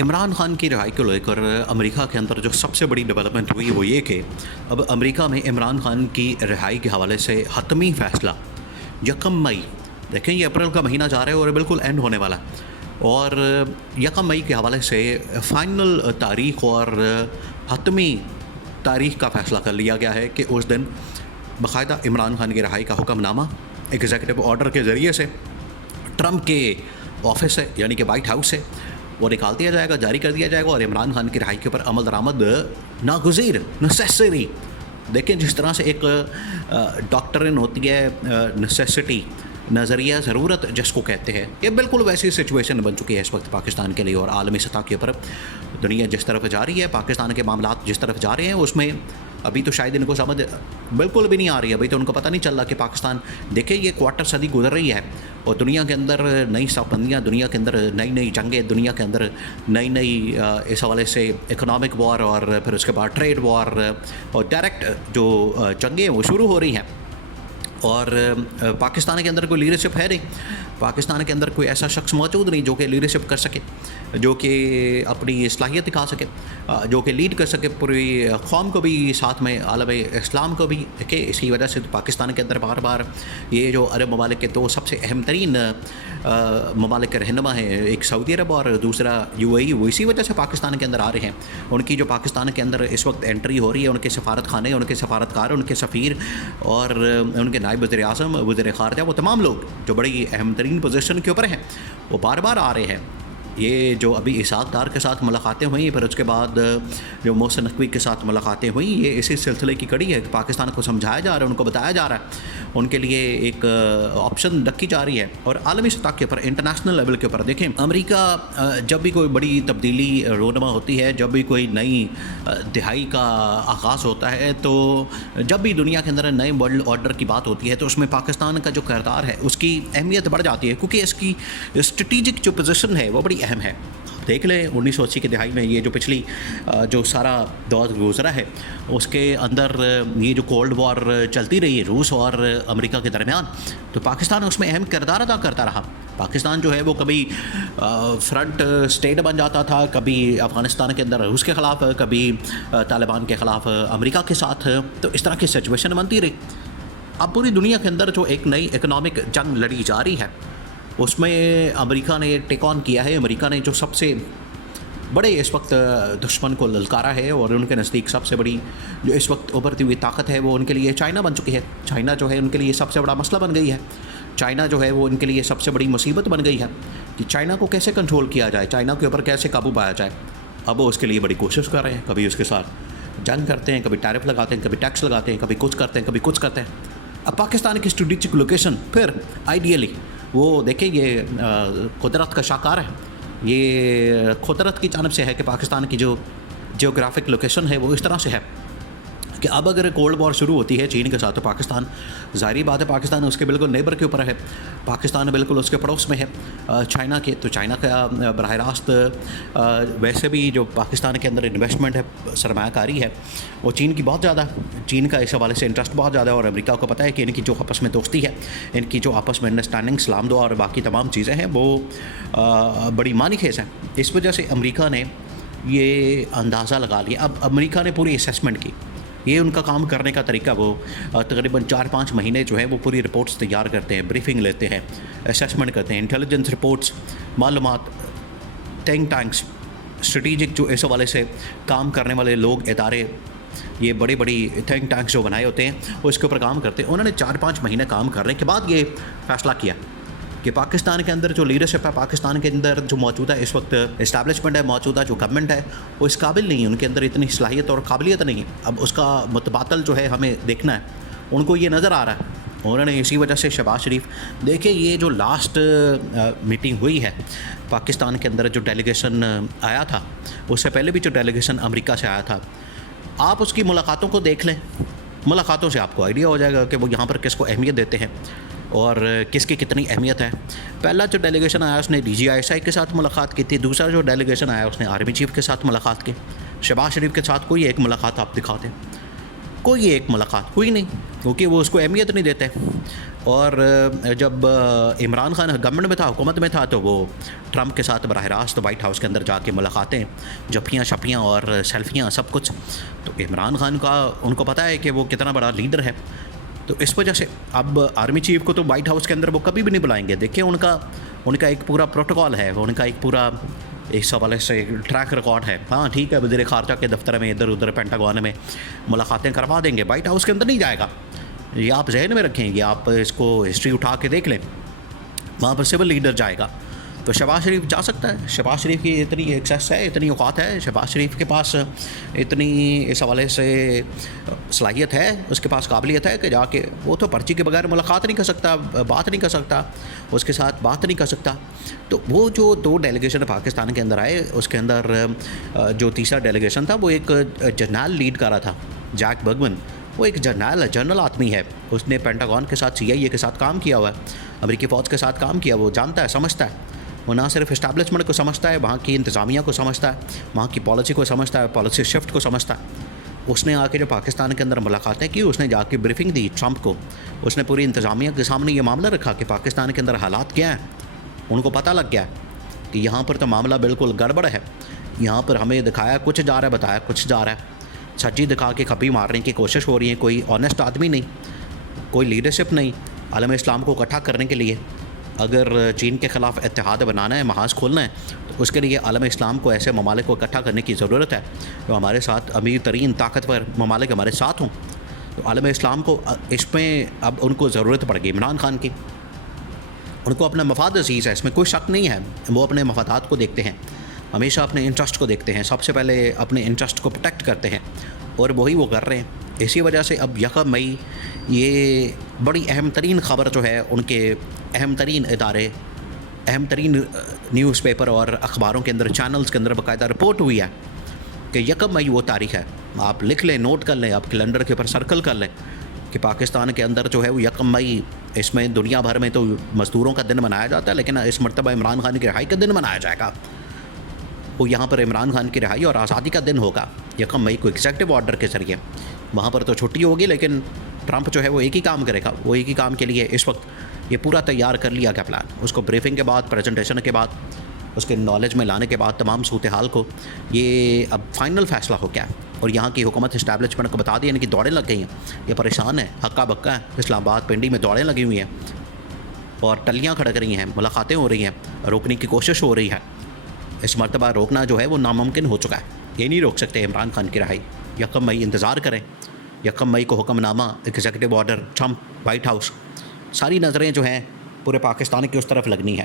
عمران خان کی رہائی کو لے کر امریکہ کے اندر جو سب سے بڑی ڈیولپمنٹ ہوئی وہ یہ کہ اب امریکہ میں عمران خان کی رہائی کے حوالے سے حتمی فیصلہ 1 مئی، دیکھیں یہ اپریل کا مہینہ جا رہا ہے اور بالکل اینڈ ہونے والا ہے، اور 1 مئی کے حوالے سے فائنل تاریخ اور حتمی تاریخ کا فیصلہ کر لیا گیا ہے کہ اس دن باقاعدہ عمران خان کی رہائی کا حکم نامہ ایگزیکٹو آرڈر کے ذریعے سے ٹرمپ کے آفس سے یعنی کہ وائٹ ہاؤس سے وہ نکال دیا جائے گا، جاری کر دیا جائے گا، اور عمران خان کی رہائی کے اوپر عمل درآمد ناگزیر، نیسیسری۔ دیکھیں جس طرح سے ایک ڈاکٹرن ہوتی ہے نیسیسٹی، نظریہ ضرورت جس کو کہتے ہیں، یہ بالکل ویسی سچویشن بن چکی ہے اس وقت پاکستان کے لیے، اور عالمی سطح کے اوپر دنیا جس طرف جا رہی ہے، پاکستان کے معاملات جس طرف جا رہے ہیں، اس میں ابھی تو شاید ان کو سمجھ بالکل بھی نہیں آ رہی ہے، ابھی تو ان کو پتہ نہیں چل رہا کہ پاکستان، دیکھیں یہ کوارٹر صدی گزر رہی ہے اور دنیا کے اندر نئی صفبندیاں، دنیا کے اندر نئی نئی جنگیں، دنیا کے اندر نئی نئی اس حوالے سے اکنامک وار، اور پھر اس کے بعد ٹریڈ وار، اور ڈائریکٹ جو جنگیں ہیں وہ شروع ہو رہی ہیں، اور پاکستان کے اندر کوئی لیڈرشپ ہے نہیں، پاکستان کے اندر کوئی ایسا شخص موجود نہیں جو کہ لیڈرشپ کر سکے، جو کہ اپنی صلاحیت دکھا سکے، جو کہ لیڈ کر سکے پوری قوم کو بھی، ساتھ میں عالم اسلام کو بھی، کہ اسی وجہ سے تو پاکستان کے اندر بار بار یہ جو عرب ممالک کے 2 سب سے اہم ترین ممالک کے رہنما ہیں، ایک سعودی عرب اور دوسرا UAE، وہ اسی وجہ سے پاکستان کے اندر آ رہے ہیں۔ ان کی جو پاکستان کے اندر اس وقت انٹری ہو رہی ہے، ان کے سفارت خانے، ان کے سفارتکار، ان کے سفیر اور ان کے نائب وزیر اعظم، وزیر خارجہ، وہ تمام لوگ جو بڑی اہم ترین پوزیشن کے اوپر ہیں وہ بار بار آ رہے ہیں۔ یہ جو ابھی اسحاق ڈار کے ساتھ ملاقاتیں ہوئیں، پھر اس کے بعد جو محسن نقوی کے ساتھ ملاقاتیں ہوئیں، یہ اسی سلسلے کی کڑی ہے کہ پاکستان کو سمجھایا جا رہا ہے، ان کو بتایا جا رہا ہے، ان کے لیے ایک آپشن رکھی جا رہی ہے۔ اور عالمی سطح کے اوپر، انٹرنیشنل لیول کے اوپر دیکھیں، امریکہ جب بھی کوئی بڑی تبدیلی رونما ہوتی ہے، جب بھی کوئی نئی دہائی کا آغاز ہوتا ہے، تو جب بھی دنیا کے اندر نئے ورلڈ آرڈر کی بات ہوتی ہے تو اس میں پاکستان کا جو کردار ہے اس کی اہمیت بڑھ جاتی ہے، کیونکہ اس کی اسٹریٹجک جو پوزیشن ہے وہ بڑی اہم ہے۔ دیکھ لیں 1980 کی دہائی میں یہ جو پچھلی جو سارا دور گزرا ہے، اس کے اندر یہ جو کولڈ وار چلتی رہی ہے روس اور امریکہ کے درمیان، تو پاکستان اس میں اہم کردار ادا کرتا رہا۔ پاکستان جو ہے وہ کبھی فرنٹ سٹیٹ بن جاتا تھا، کبھی افغانستان کے اندر روس کے خلاف، کبھی طالبان کے خلاف امریکہ کے ساتھ، تو اس طرح کی سچویشن بنتی رہی۔ اب پوری دنیا کے اندر جو ایک نئی اکنامک جنگ لڑی جا رہی ہے، اس میں امریکہ نے ٹیک آن کیا ہے۔ امریکہ نے جو سب سے بڑے اس وقت دشمن کو للکارا ہے، اور ان کے نزدیک سب سے بڑی جو اس وقت ابھرتی ہوئی طاقت ہے وہ ان کے لیے چائنا بن چکی ہے۔ چائنا جو ہے ان کے لیے سب سے بڑا مسئلہ بن گئی ہے، چائنا جو ہے وہ ان کے لیے سب سے بڑی مصیبت بن گئی ہے کہ چائنا کو کیسے کنٹرول کیا جائے، چائنا کے اوپر کیسے قابو پایا جائے۔ اب وہ اس کے لیے بڑی کوشش کر رہے ہیں، کبھی اس کے ساتھ جنگ کرتے ہیں، کبھی ٹیرف لگاتے ہیں، کبھی ٹیکس لگاتے ہیں، کبھی کچھ کرتے ہیں، کبھی کچھ کرتے ہیں۔ اب پاکستان کی اسٹریٹجک لوکیشن پھر آئیڈیلی وہ دیکھیں، یہ قدرت کا شاہکار ہے، یہ قدرت کی جانب سے ہے کہ پاکستان کی جو جیوگرافک لوکیشن ہے وہ اس طرح سے ہے کہ اب اگر کولڈ وار شروع ہوتی ہے چین کے ساتھ، تو پاکستان، ظاہری بات ہے پاکستان اس کے بالکل نیبر کے اوپر ہے، پاکستان بالکل اس کے پڑوس میں ہے چائنا کے، تو چائنا کا براہ راست ویسے بھی جو پاکستان کے اندر انویسٹمنٹ ہے، سرمایہ کاری ہے، وہ چین کی بہت زیادہ، چین کا اس حوالے سے انٹرسٹ بہت زیادہ ہے، اور امریکہ کو پتہ ہے کہ ان کی جو آپس میں دوستی ہے، ان کی جو آپس میں انڈرسٹینڈنگ، سلام دعا اور باقی تمام چیزیں ہیں، وہ بڑی معنی خیز ہیں۔ اس وجہ سے امریکہ نے یہ اندازہ لگا لیا، اب امریکہ نے پوری اسیسمنٹ کی، یہ ان کا کام کرنے کا طریقہ، وہ تقریباً 4-5 مہینے جو ہے وہ پوری رپورٹس تیار کرتے ہیں، بریفنگ لیتے ہیں، اسیسمنٹ کرتے ہیں، انٹیلیجنس رپورٹس، معلومات، تھنک ٹینکس، اسٹریٹجک جو اس حوالے سے کام کرنے والے لوگ، ادارے، یہ بڑی بڑی تھنک ٹینکس جو بنائے ہوتے ہیں وہ اس کے اوپر کام کرتے ہیں۔ انہوں نے 4-5 مہینے کام کرنے کے بعد یہ فیصلہ کیا کہ پاکستان کے اندر جو لیڈرشپ ہے، پاکستان کے اندر جو موجودہ اس وقت اسٹیبلشمنٹ ہے، موجودہ جو گورنمنٹ ہے، وہ اس قابل نہیں ہے، ان کے اندر اتنی صلاحیت اور قابلیت نہیں ہے۔ اب اس کا متبادل جو ہے ہمیں دیکھنا ہے، ان کو یہ نظر آ رہا ہے۔ انہوں نے اسی وجہ سے شہباز شریف، دیکھیں یہ جو لاسٹ میٹنگ ہوئی ہے پاکستان کے اندر، جو ڈیلیگیشن آیا تھا، اس سے پہلے بھی جو ڈیلیگیشن امریکہ سے آیا تھا، آپ اس کی ملاقاتوں کو دیکھ لیں، ملاقاتوں سے آپ کو آئیڈیا ہو جائے گا کہ وہ یہاں پر کس کو اہمیت دیتے ہیں اور کس کی کتنی اہمیت ہے۔ پہلا جو ڈیلیگیشن آیا اس نے DGISI کے ساتھ ملاقات کی تھی، دوسرا جو ڈیلیگیشن آیا اس نے آرمی چیف کے ساتھ ملاقات کی۔ شہباز شریف کے ساتھ کوئی ایک ملاقات آپ دکھا دیں، کوئی ایک ملاقات ہوئی نہیں کیونکہ وہ اس کو اہمیت نہیں دیتے. اور جب عمران خان گورنمنٹ میں تھا, حکومت میں تھا, تو وہ ٹرمپ کے ساتھ براہ راست وائٹ ہاؤس کے اندر جا کے ملاقاتیں, جپیاں شپیاں اور سیلفیاں سب کچھ. تو عمران خان کا ان کو پتہ ہے کہ وہ کتنا بڑا لیڈر ہے, تو اس وجہ سے اب آرمی چیف کو تو وائٹ ہاؤس کے اندر وہ کبھی بھی نہیں بلائیں گے. دیکھیں ان کا ایک پورا پروٹوکول ہے, ان کا ایک پورا اس حوالے سے ٹریک ریکارڈ ہے. ہاں ٹھیک ہے, وزیر خارجہ کے دفتر میں ادھر ادھر پینٹاگون میں ملاقاتیں کروا دیں گے, وائٹ ہاؤس کے اندر نہیں جائے گا. یہ آپ ذہن میں رکھیں, یہ آپ اس کو ہسٹری اٹھا کے دیکھ لیں, وہاں پر سول لیڈر جائے گا. تو شہباز شریف جا سکتا ہے, شہباز شریف کی اتنی ایکسیس ہے, اتنی اوقات ہے, شہباز شریف کے پاس اتنی اس حوالے سے صلاحیت ہے, اس کے پاس قابلیت ہے کہ جا کے وہ تو پرچی کے بغیر ملاقات نہیں کر سکتا, بات نہیں کر سکتا, اس کے ساتھ بات نہیں کر سکتا. تو وہ جو 2 ڈیلیگیشن پاکستان کے اندر آئے, اس کے اندر جو تیسرا ڈیلیگیشن تھا وہ ایک جرنیل لیڈ کر رہا تھا, جیک برگمن. وہ ایک جنرل آدمی ہے, اس نے پینٹاگون کے ساتھ CIA کے ساتھ کام کیا ہوا ہے, امریکی فوج کے ساتھ کام کیا, وہ جانتا ہے, سمجھتا ہے. وہ نہ صرف اسٹیبلشمنٹ کو سمجھتا ہے, وہاں کی انتظامیہ کو سمجھتا ہے, وہاں کی پالیسی کو سمجھتا ہے, پالیسی شفٹ کو سمجھتا ہے. اس نے آ کے جو پاکستان کے اندر ملاقاتیں کی, اس نے جا کے بریفنگ دی ٹرمپ کو. اس نے پوری انتظامیہ کے سامنے یہ معاملہ رکھا کہ پاکستان کے اندر حالات کیا ہیں. ان کو پتہ لگ گیا کہ یہاں پر تو معاملہ بالکل گڑبڑ ہے, یہاں پر ہمیں دکھایا کچھ جا رہا ہے, بتایا کچھ جا رہا ہے, سچی دکھا کے کھپی مارنے کی کوشش ہو رہی ہے. کوئی آنیسٹ آدمی نہیں, کوئی لیڈرشپ نہیں عالم اسلام کو اکٹھا کرنے کے لیے. اگر چین کے خلاف اتحاد بنانا ہے, محاذ کھولنا ہے, تو اس کے لیے عالم اسلام کو ایسے ممالک کو اکٹھا کرنے کی ضرورت ہے جو ہمارے ساتھ امیر ترین طاقتور ممالک ہمارے ساتھ ہوں. تو عالم اسلام کو اس میں اب ان کو ضرورت پڑ گئی عمران خان کی. ان کو اپنا مفاد عزیز ہے, اس میں کوئی شک نہیں ہے. وہ اپنے مفادات کو دیکھتے ہیں, ہمیشہ اپنے انٹرسٹ کو دیکھتے ہیں, سب سے پہلے اپنے انٹرسٹ کو پروٹیکٹ کرتے ہیں, اور وہی وہ کر رہے ہیں. اسی وجہ سے اب 1 مئی یہ بڑی اہم ترین خبر جو ہے, ان کے اہم ترین ادارے, اہم ترین نیوز پیپر اور اخباروں کے اندر, چینلز کے اندر باقاعدہ رپورٹ ہوئی ہے کہ 1 مئی وہ تاریخ ہے. آپ لکھ لیں, نوٹ کر لیں, آپ کیلنڈر کے اوپر سرکل کر لیں کہ پاکستان کے اندر جو ہے وہ 1 مئی, اس میں دنیا بھر میں تو مزدوروں کا دن منایا جاتا ہے, لیکن اس مرتبہ عمران خان کی رہائی کا دن منایا جائے گا. وہ یہاں پر عمران خان کی رہائی اور آزادی کا دن ہوگا 1 مئی کو ایگزیکٹو آرڈر کے ذریعے. وہاں پر تو چھٹی ہوگی, لیکن ٹرمپ جو ہے وہ ایک ہی کام کرے گا. وہ ایک ہی کام کے لیے اس وقت یہ پورا تیار کر لیا گیا پلان. اس کو بریفنگ کے بعد, پریزنٹیشن کے بعد, اس کے نالج میں لانے کے بعد تمام صورتحال کو, یہ اب فائنل فیصلہ ہو گیا. اور یہاں کی حکومت اسٹیبلشمنٹ کو بتا دیا, ان کی دوڑیں لگ گئی ہیں, یہ پریشان ہے, ہکا بکا ہے. اسلام آباد پنڈی میں دوڑیں لگی ہوئی ہیں اور ٹلیاں کھڑک رہی ہیں, ملاقاتیں ہو رہی ہیں, روکنے کی کوشش ہو رہی ہے. اس مرتبہ روکنا جو ہے وہ ناممکن ہو چکا ہے. یہ نہیں روک سکتے عمران خان کی رہائی. 1 مئی انتظار کریں. 1 مئی کو حکم نامہ, executive order, Trump, white house, ساری نظریں جو ہیں پورے پاکستان کی اس طرف لگنی ہے.